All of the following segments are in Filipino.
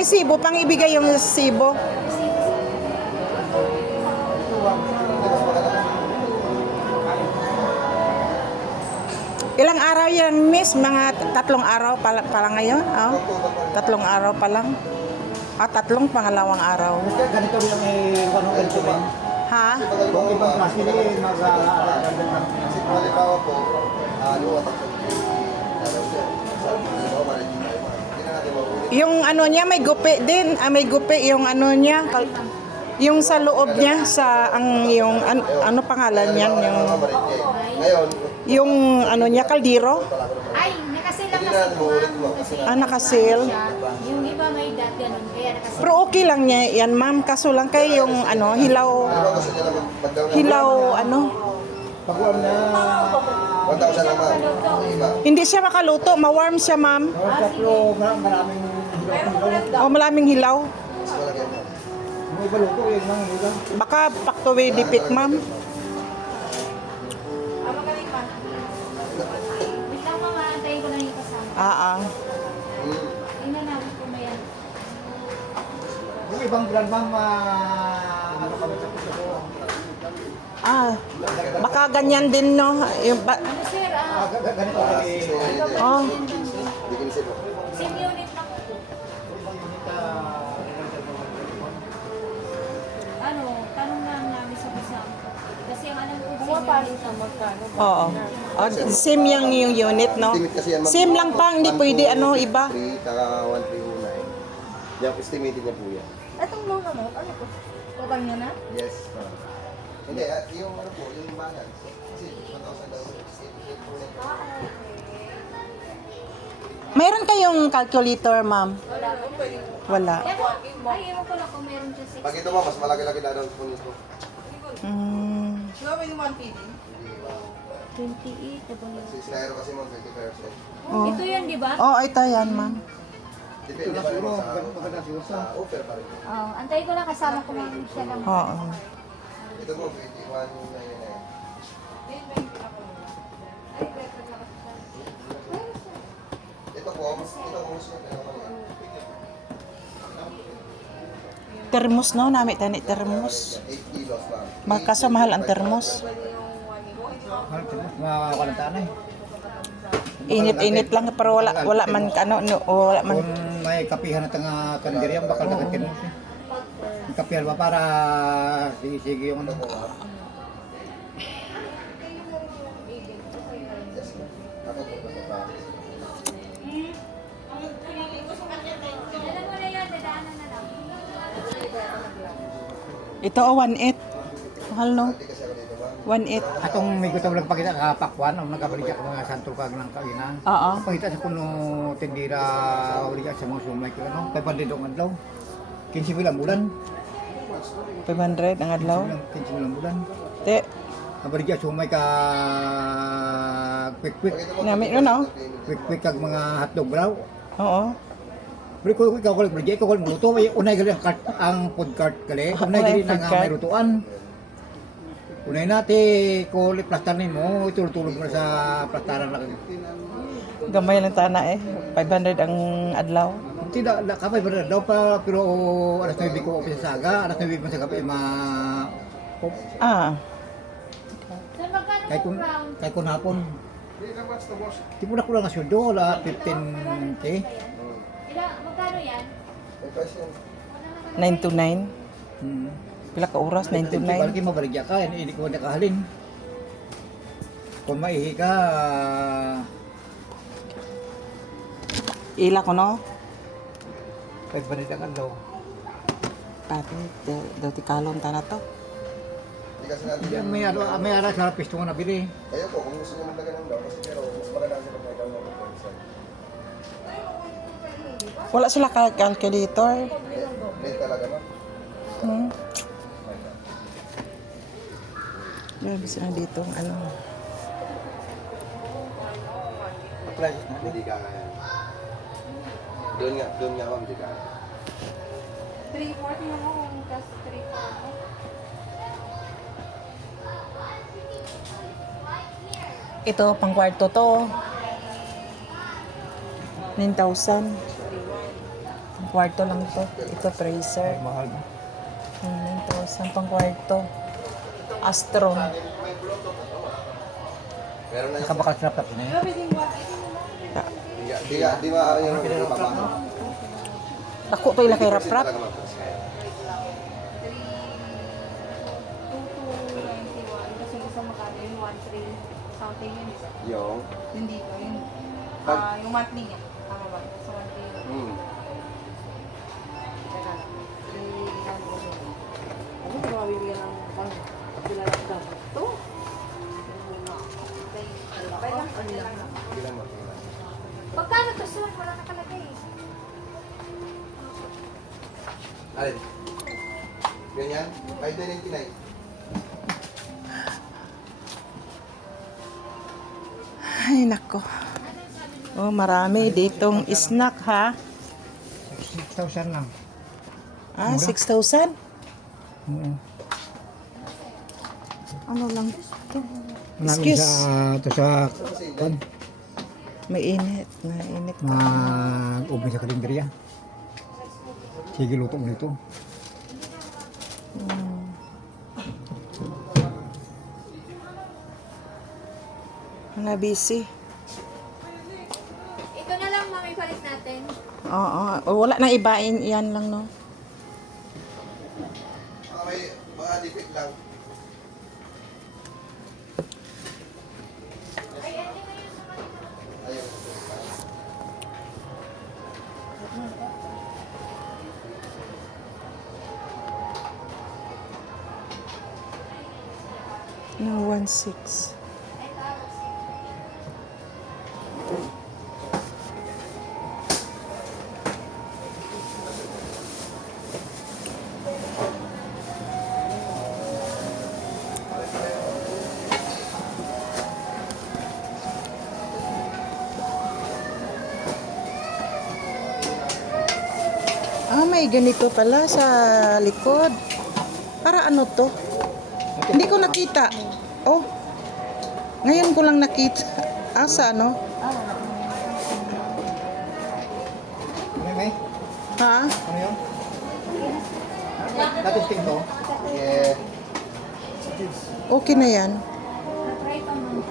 resibo, pang ibigay yung resibo. Ilang araw yan, miss? Mga 3 araw pa lang ngayon? Oh, 3 araw pa lang. Ah, 3 pangalawang araw. Ganito rin ang ganito rin. Ha? Kung ibang klase rin, halimbawa po, Yung ano niya, may gupi din. Ah, may gupi yung ano niya. Yung sa loob niya, sa yung ano pangalan niyan? Yung ano niya, kaldero? Ay, nakasil lang kasi po ma'am. Kasi Ah, nakasil. yung iba may dot ganun, kaya nakasil. Pero okay lang niya yan, ma'am. Kaso lang kayo yung ano, hilaw ano. pag-ulam na 1,000 lang ma'am. Iba. Hindi siya makaluto, ma-warm siya, ma'am. tatlo, maraming O malaming hilaw. Mas malaki yan, ma'am. may baluto yun mga ulam. Baka paktuwi dipit, ma'am. Wait lang mama, antayin ko lang yung kasama. Ah. Tingnan namin kung may ano. Yung ibang brand ma'am, ano kami sa puso ko. Baka ganyan din, no? Yung Ano sir, Ganito rin. oh. Bikin po. same unit lang po. Ano, tanong lang namin sa kasama. Kasi ang alam ko same unit lang. Oo. Oh, same yung unit, no? Estimate kasi yan, ma'am. Same lang pang, hindi pwede ano, iba. 3, tsaka 1,309. Yung estimated niya po yan. Itong mga mo, ano po? Babang nyo na? Yes, ma'am. Hindi, yung ano po, yung balance. Kasi 1,000 daw. Mayroon kayong calculator, ma'am? Wala po. Wala. Ay, ewan ko lang kung meron siya 6. Pag ito ma'am, mas malaki-laki na daw po nito. Mm. Hindi, ma'am. 28, abang yun. 6 nairo kasi ma'am, 20%. Oh. Ito yan, di ba? Oh, ito yan, ma'am. Depende pa rin sa offer pa rin. Antayin ko lang kasama ko lang siya lang. Oo. Ito mo, 21,999. Ito po, gusto nyo, pero mali. Termos, no? Nami tani termos. 8 kilos lang. Magkaso mahal ang termos. Mga kalantaan eh. Init-init lang, pero wala man ano, no, wala man. Kung may kapihan na tanga kandiryan, bakal nagatin mo siya. Yung kapihan ba para sige yung ano. Ako po, ito pa. Alam mo na yun, dadaanan na lang. Ito, 1.8. Mahal, no? Hindi kasi ako dito ma'am. 1.8. Atong may gutom lang pakita kapakwan, ang nagkabalik ako mga santol kag ng kainan. Oo. Pakita sa kuno tindira, uli sa mga sumay ko ano, 500 ang adlaw. 15 bilang bulan. 500 ang adlaw. 15 bilang bulan. Te, Nabalik ka sumay ka quick nami no, no? kag mga hotdog braw. Oo. Pero ko ikaw ko balik ko luto may unay gali ang cart ang food cart gali. Unay gali Food na cart. may lutuan. Unay nate ko plastar mo itulog mo sa plastaran lang. Gamay lang tana eh. 500 ang adlaw. Tidak la kapay ba daw pa pero alas 9 ko opisina sa aga, alas 9 man sa gabi Ah. Sir, magkano kay kun yung round? kay kun hapon. Di po na ko lang nga sudo wala 15k. Magkano yan? May price yan. 9 to 9. Hmm. Pila ka oras? 9 to 9. Balik mo baligya ka, hindi ko na kahalin. Kung maihi ka, Ila ko, no? 500 ang alaw. Pati, dati kalon ta na to. Hindi kasi natin. Yan may ara sa pisto nga nabili. Ayun po, kung gusto nyo maglagan ng daw, kasi pero mas maganda kasi pag may daw ng website. Wala sila calculator. Late talaga ma'am. Hmm. Yan, sila dito, ano. Prices na. Hindi ka kaya. Doon nga ma'am, hindi ka kaya. 340 mo kung plus 340. Ito, pang kwarto to. 9,000. kwarto lang to. Ito, freezer. Mahal. 9,000 pang kwarto. Astro. Meron na yun. Nakabakal sa laptop na yun. Di ba yung papa? Ako to ila kay rap-rap. 2291 kasi isang magkano yung 13 something yun. Yung? Yung dito, yun. Yung monthly niya. Tama ba? Sa monthly yun. Teka lang. Ano ba mabibigyan ng pang kilalak dapat? Ito? Bilang mo. Pagkano to soon? Wala nakalagay. Alin? Ganyan? 599. Ay, nako. Oh, marami ditong snack, ha? 6,000 lang. Ah, 6,000? Oo. Ano lang to? Namin Excuse. sa May init. Mainit ka. Mag-open sa kalendarya. Sige, luto mo nito. Na busy. Ito na lang, mami, palit natin. Oo. Wala na ibain. Yan lang, no? May mga defect lang. Ayun. No, 1,600. Ah, may ganito pala sa likod. Para ano to? Hindi ko nakita. Oh. Ngayon ko lang nakita. Asa, ano? May? Ha? Ano yun? Natisting to? Yeah. Okay na yan. Try pa man.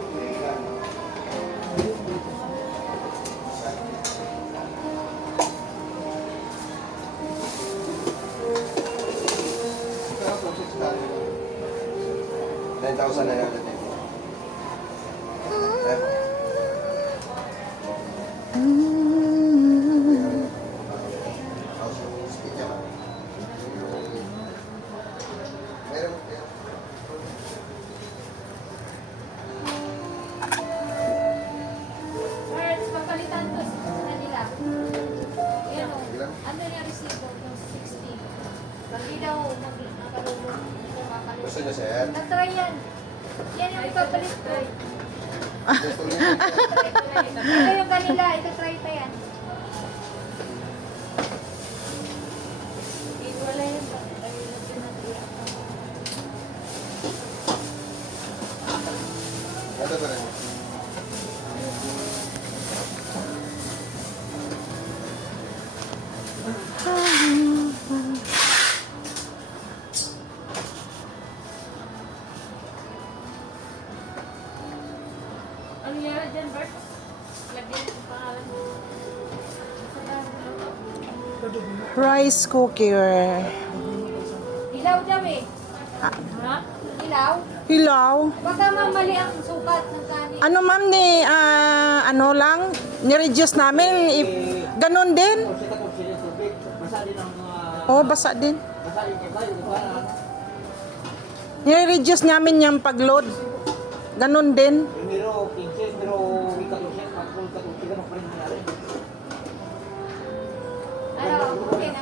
Pero process na. 9,000 na yun. Words, papalitan to sa kanila. Yan o. Ano yung resibo ng 60? Hindi daw nakalulong. Gusto niyo, sir? Natry yan. Yan yung ipapalit ko. Gusto niyo? Ito yung kanila. Ito try pa yan. Wala yun. Ano ba rin? Ano yan dyan, Bert? Lagyan yung pangalan mo. Rice cooker. Ilaw daw eh. Ha? Ilaw? Hilaw. Baka mamali ang sukat ng kanin. Ano ma'am ni ano lang ni-reduce namin ganun din. Oh, basa din. Ni-reduce namin yung pag-load. Ganun din. Ano, okay na.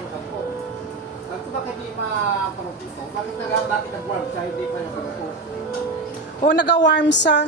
Bakit di ma-promote ito? Bakit nag-warm sa hindi pa nag-promote? Oh, nag-warm sa